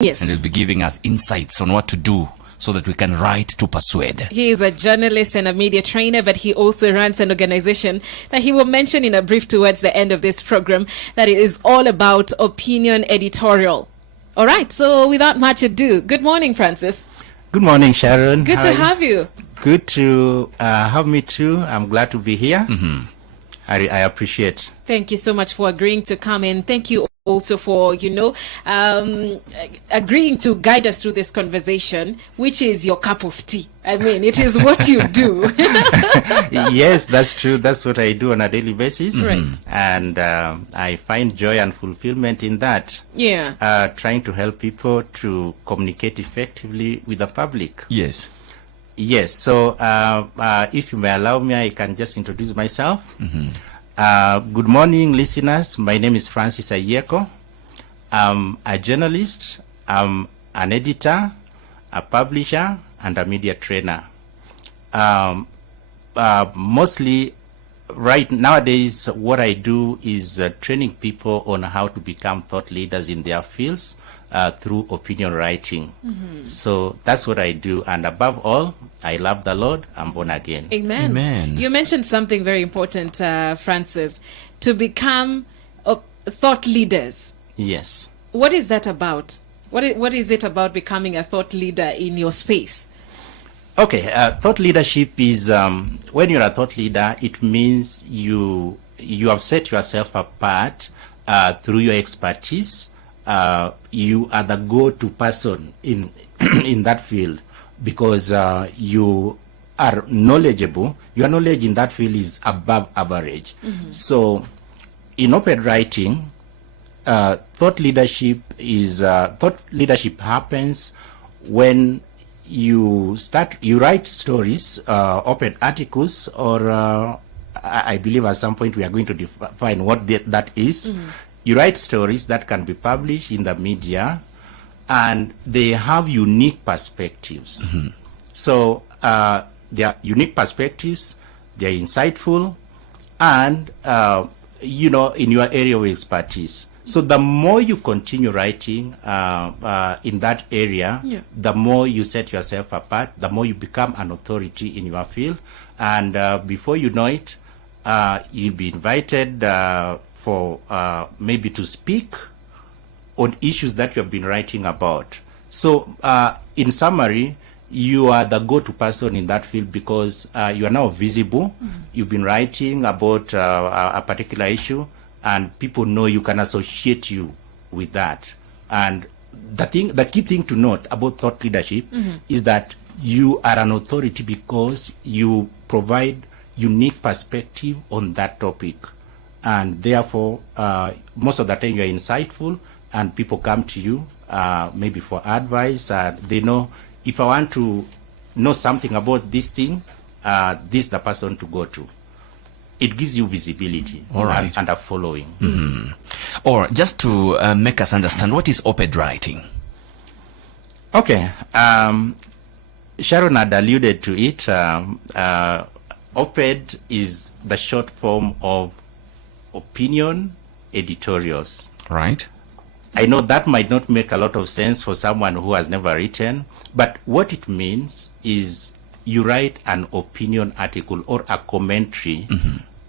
Yes. And he'll be giving us insights on what to do so that we can write to persuade. He is a journalist and a media trainer, but he also runs an organization that he will mention in a brief towards the end of this program, that it is all about opinion editorial. All right, so without much ado, good morning, Francis. Good morning, Sharon. Good to have you. Good to have me too. I'm glad to be here. I appreciate. Thank you so much for agreeing to come in. Thank you also for, agreeing to guide us through this conversation, which is your cup of tea. I mean, it is what you do. Yes, that's true. That's what I do on a daily basis. Right. And I find joy and fulfillment in that. Yeah. Trying to help people to communicate effectively with the public. Yes. Yes. So if you may allow me, I can just introduce myself. Good morning, listeners. My name is Francis Ayiecko. I'm a journalist, I'm an editor, a publisher, and a media trainer. Mostly, right nowadays, what I do is training people on how to become thought leaders in their fields through opinion writing. So that's what I do. And above all, I love the Lord. I'm born again. Amen. Amen. You mentioned something very important, Francis, to become thought leaders. Yes. What is that about? What is it about becoming a thought leader in your space? Okay, thought leadership is, when you're a thought leader, it means you have set yourself apart through your expertise. You are the go-to person in in that field because you are knowledgeable. Your knowledge in that field is above average. So in op-ed writing, thought leadership happens when you write stories, op-ed articles, or I believe at some point we are going to define what that is. You write stories that can be published in the media, and they have unique perspectives. So they are unique perspectives, they are insightful, and in your area of expertise. So the more you continue writing in that area, the more you set yourself apart, the more you become an authority in your field. And before you know it, you'll be invited for maybe to speak on issues that you have been writing about. So in summary, you are the go-to person in that field because you are now visible. You've been writing about a particular issue, and people know you can associate you with that. And the key thing to note about thought leadership is that you are an authority because you provide unique perspective on that topic. And therefore, most of the time you are insightful, and people come to you maybe for advice. They know, if I want to know something about this thing, this is the person to go to. It gives you visibility. All right. and a following. Or just to make us understand, what is op-ed writing? Okay. Sharon had alluded to it. Op-ed is the short form of opinion editorials. Right. I know that might not make a lot of sense for someone who has never written, but what it means is you write an opinion article or a commentary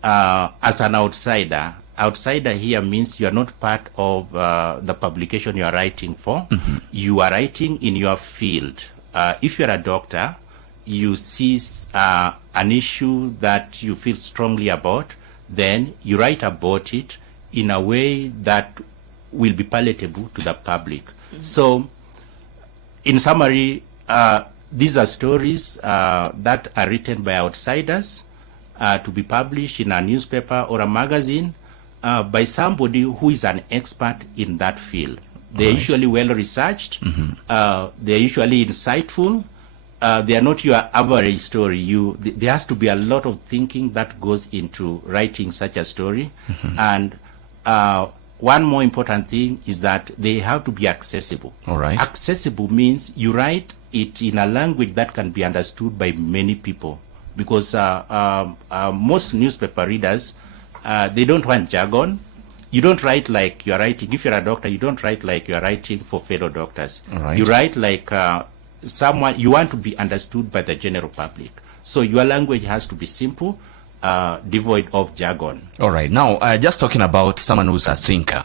as an outsider. Outsider here means you are not part of the publication you are writing for. You are writing in your field. If you are a doctor, you see an issue that you feel strongly about, then you write about it in a way that will be palatable to the public. So, in summary, these are stories that are written by outsiders to be published in a newspaper or a magazine by somebody who is an expert in that field. They're usually well researched, they're usually insightful, they are not your average story. There has to be a lot of thinking that goes into writing such a story. And one more important thing is that they have to be accessible. All right. Accessible means you write it in a language that can be understood by many people. Because most newspaper readers, they don't want jargon. You don't write like you are writing. If you're a doctor, you don't write like you are writing for fellow doctors. Right. You write like someone you want to be understood by the general public. So your language has to be simple, devoid of jargon. All right. Now, just talking about someone who's a thinker,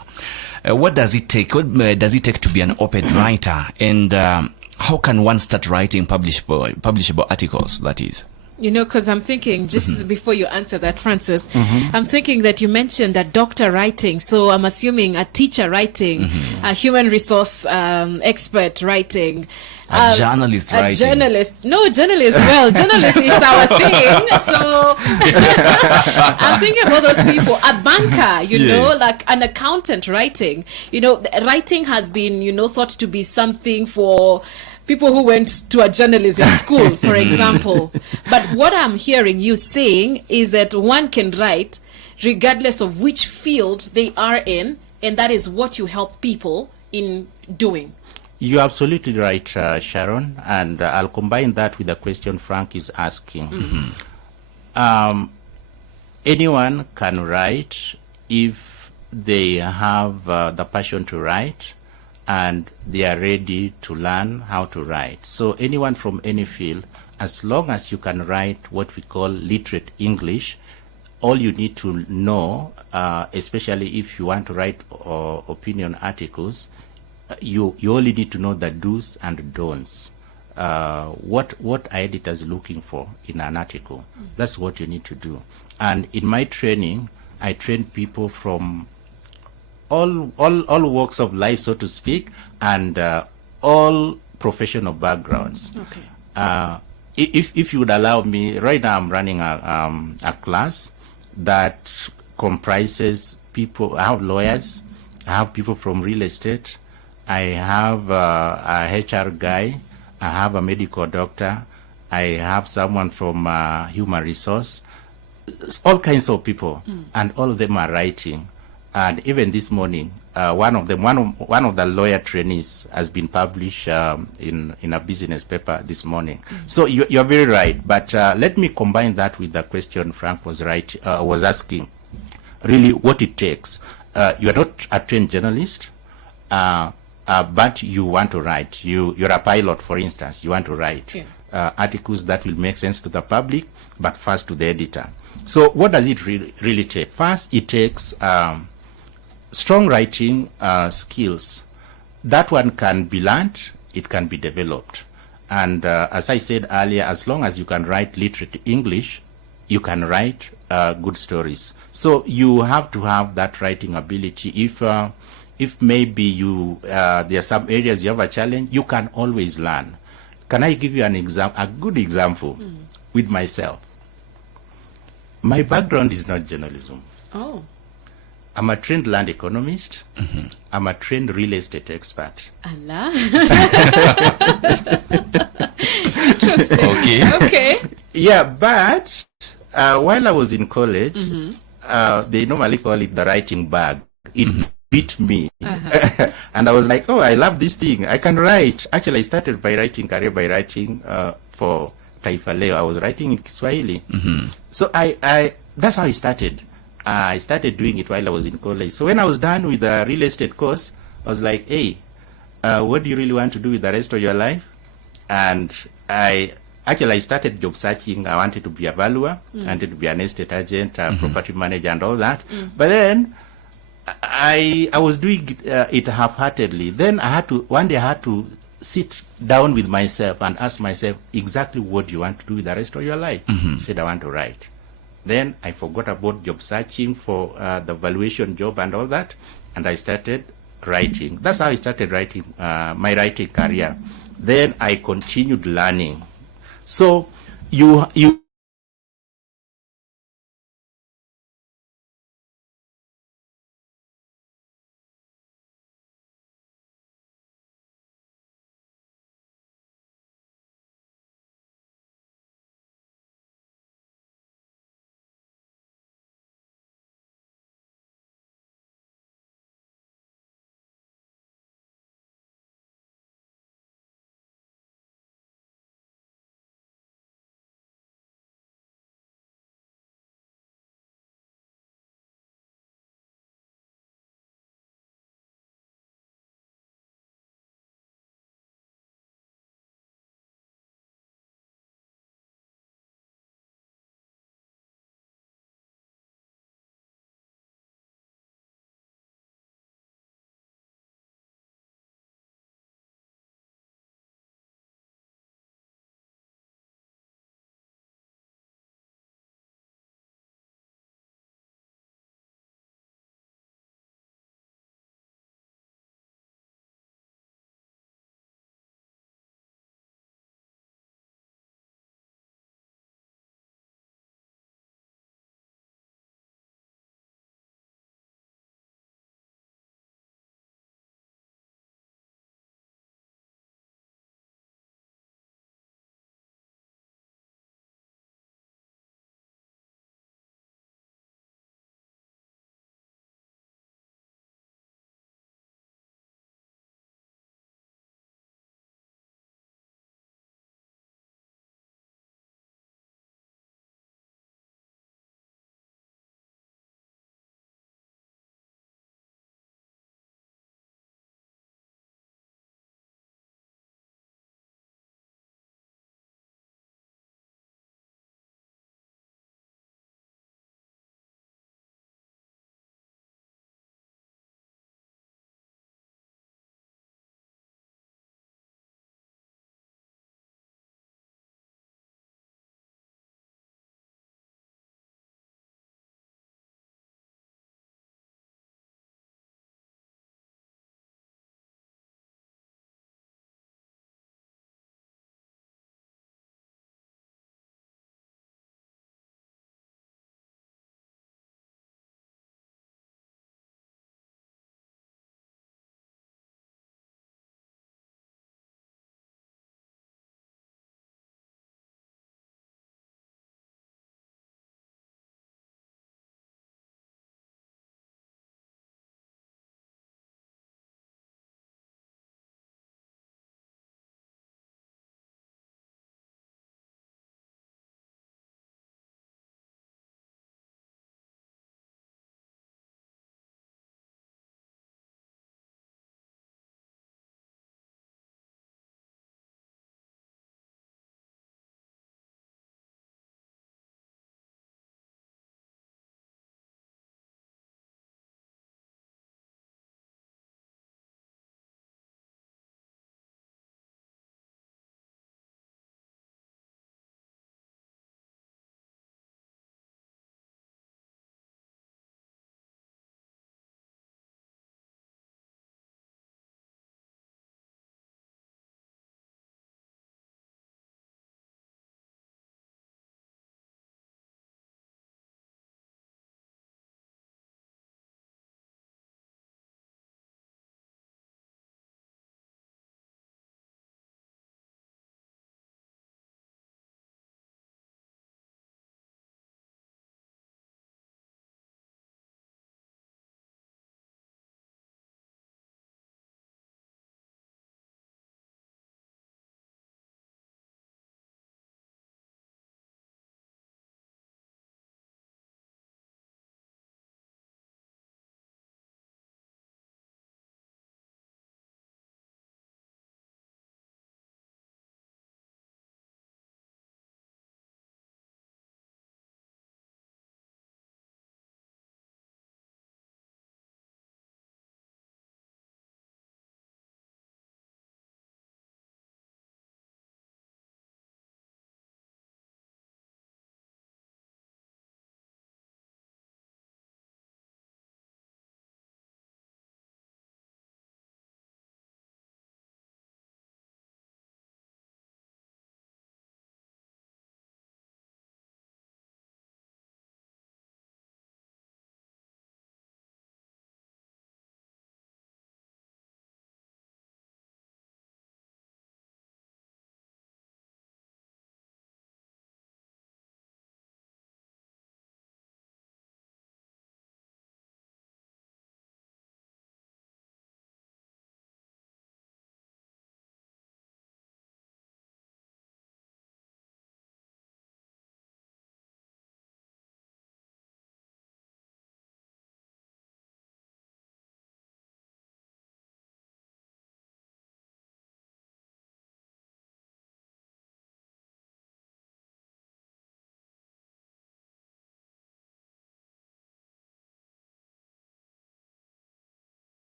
what does it take? What does it take to be an op-ed writer? And how can one start writing publishable articles, that is? You know, because I'm thinking, just before you answer that, Francis, I'm thinking that you mentioned a doctor writing. So I'm assuming a teacher writing, a human resource expert writing. A journalist writing. A journalist. No, journalist. Well, journalist is our thing. So I'm thinking about those people. A banker, you know, like an accountant writing. You know, writing has been, you know, thought to be something for people who went to a journalism school, for example. But what I'm hearing you saying is that one can write regardless of which field they are in, and that is what you help people in doing. You're absolutely right, Sharon, and I'll combine that with the question Frank is asking. Anyone can write if they have the passion to write and they are ready to learn how to write. So anyone from any field, as long as you can write what we call literate English, all you need to know, especially if you want to write opinion articles, you only need to know the do's and don'ts. What our editor is looking for in an article. That's what you need to do. And in my training, I train people from all walks of life, so to speak, and all professional backgrounds. Okay. If you would allow me, right now I'm running a class that comprises people. I have lawyers, I have people from real estate, I have a HR guy, I have a medical doctor, I have someone from human resource, all kinds of people, and all of them are writing. And even this morning, one of the lawyer trainees has been published in a business paper this morning. So you're very right. But let me combine that with the question Frank was asking. Really, what it takes. You are not a trained journalist, but you want to write. You're a pilot, for instance. You want to write articles that will make sense to the public, but first to the editor. So what does it really take? First, it takes strong writing skills. That one can be learned, it can be developed. And as I said earlier, as long as you can write literate English, you can write good stories. So you have to have that writing ability. If maybe there are some areas you have a challenge, you can always learn. Can I give you a good example with myself? My background is not journalism. Oh. I'm a trained land economist. I'm a trained real estate expert. Allah. Interesting. Okay. Yeah, but while I was in college, they normally call it the writing bug. It beat me. And I was like, oh, I love this thing. I can write. Actually, I started my writing career by writing for Taifa Leo. I was writing in Kiswahili. So that's how I started. I started doing it while I was in college. So when I was done with the real estate course, I was like, hey, what do you really want to do with the rest of your life? And I started job searching. I wanted to be a valuer, I wanted to be an estate agent, a property manager and all that. But then I was doing it half-heartedly. Then one day I had to sit down with myself and ask myself, exactly what do you want to do with the rest of your life? I said, I want to write. Then I forgot about job searching for the valuation job and all that, and I started writing. That's how I started writing my writing career. Then I continued learning. So you